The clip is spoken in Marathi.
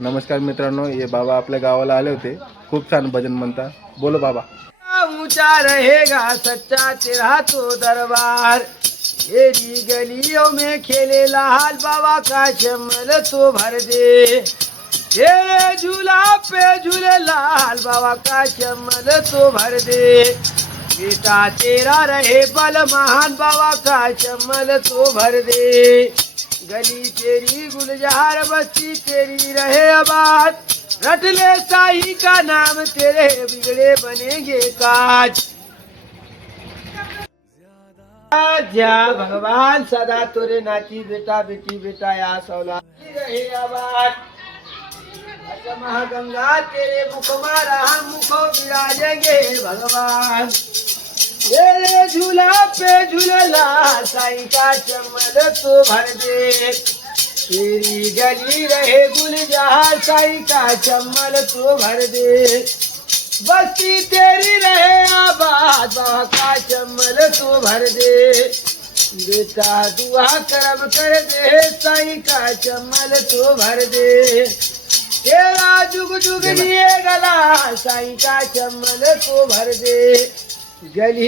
नमस्कार मित्रांनो, ये बाबा आपल्या गावाला आले होते. खूप छान भजन म्हणता. बोलो बाबा. ऊंचा रहेगा सच्चा तेरा तो दरबार, तेरी गलियों में खेले लाल बाबा का चमल तो भर दे, तेरे झूला पे झूले लाल बाबा का चमल तो भर दे, बेटा तेरा रहे बल महान बाबा का चमल तो भर दे, गली तेरी गुलजार बस्ती तेरी रहे आबाद, रट ले साई का नाम तेरे बिगड़े बनेंगे काज। जा भगवान सदा तोरे नाती बेटा बेटी बेटा या सौला रहे आबाद, अच्छा महागंगा तेरे मुख मारा मुखो विराजेंगे भगवान, तेरे झूला पे झूलेला साई का चमल तो भर दे, तेरी गली रहे गुलजार साई का चमल तो भर दे, बस्ती तेरी रहे आबाद बाबा का चमल तो भर दे, बेटा दुआ करम कर दे साई का चमल तो भर दे, तेरा जुग जुग लिए गला साई का चमल तो भर दे, गली